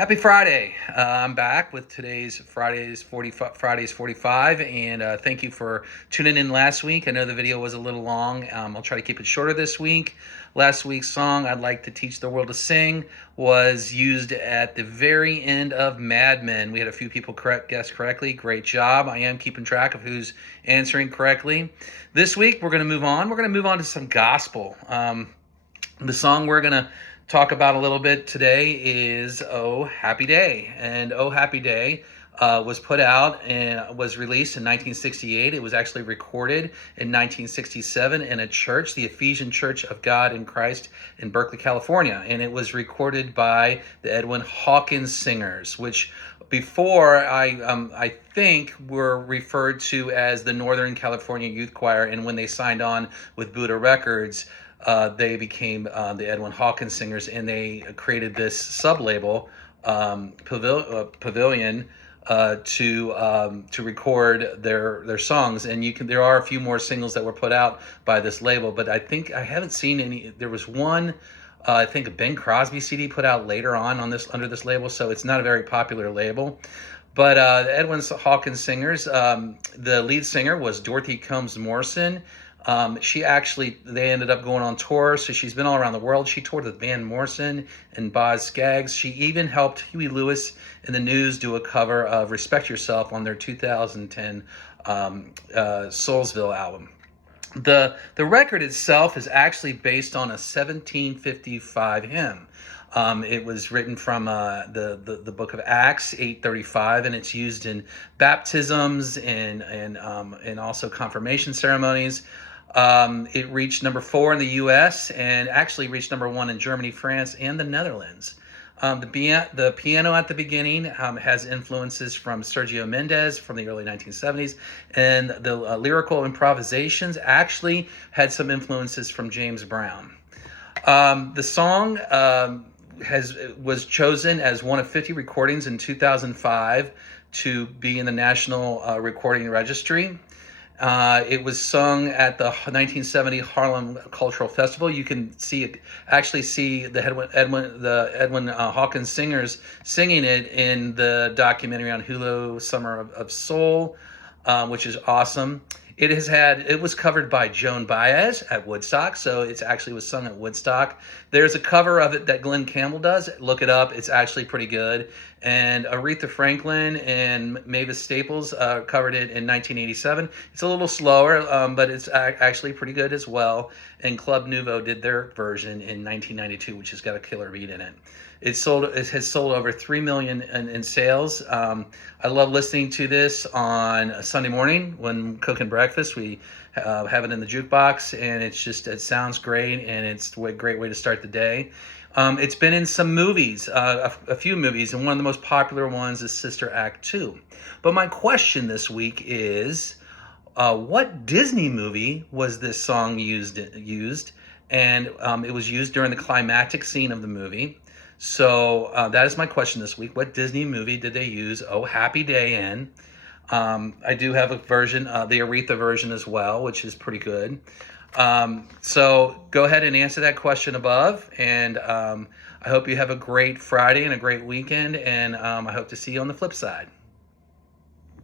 Happy Friday. I'm back with today's Fridays 45, and thank you for tuning in last week. I know the video was a little long. I'll try to keep it shorter this week. Last week's song, I'd Like to Teach the World to Sing, was used at the very end of Mad Men. We had a few people guess correctly. Great job. I am keeping track of who's answering correctly. This week, we're going to move on. We're going to move on to some gospel. The song we're going to talk about a little bit today is Oh Happy Day. And Oh Happy Day was put out and was released in 1968. It was actually recorded in 1967 in a church, the Ephesian Church of God in Christ in Berkeley, California. And it was recorded by the Edwin Hawkins Singers, which before I think were referred to as the Northern California Youth Choir. And when they signed on with Buddha Records, they became the Edwin Hawkins Singers, and they created this sub-label, Pavilion, to record their songs. And there are a few more singles that were put out by this label, but I haven't seen any. There was one. I think a Ben Crosby CD put out later on under this label, so it's not a very popular label. But the Edwin Hawkins Singers, the lead singer was Dorothy Combs Morrison. They ended up going on tour, so she's been all around the world. She toured with Van Morrison and Boz Scaggs. She even helped Huey Lewis and the News do a cover of Respect Yourself on their 2010 Soulsville album. The record itself is actually based on a 1755 hymn. It was written from the book of Acts 8:35, and it's used in baptisms and also confirmation ceremonies. It reached number 4 in the U.S. and actually reached number 1 in Germany, France, and the Netherlands. The piano at the beginning has influences from Sergio Mendes from the early 1970s, and the lyrical improvisations actually had some influences from James Brown. The song was chosen as one of 50 recordings in 2005 to be in the National Recording Registry. It was sung at the 1970 Harlem Cultural Festival. You can see the Edwin Hawkins Singers singing it in the documentary on Hulu, Summer of Soul, which is awesome. It was covered by Joan Baez at Woodstock, so it actually was sung at Woodstock. There's a cover of it that Glenn Campbell does. Look it up. It's actually pretty good. And Aretha Franklin and Mavis Staples covered it in 1987. It's a little slower, but it's actually pretty good as well. And Club Nouveau did their version in 1992, which has got a killer beat in it. It has sold over 3 million in sales. I love listening to this on a Sunday morning when cooking breakfast. We have it in the jukebox, and it sounds great, and it's a great way to start the day. It's been in some movies, a few movies, and one of the most popular ones is Sister Act 2. But my question this week is, what Disney movie was this song used? And it was used during the climactic scene of the movie. So that is my question this week. What Disney movie did they use Oh Happy Day in? I do have a version, the Aretha version as well, which is pretty good. So go ahead and answer that question above. And I hope you have a great Friday and a great weekend. And I hope to see you on the flip side.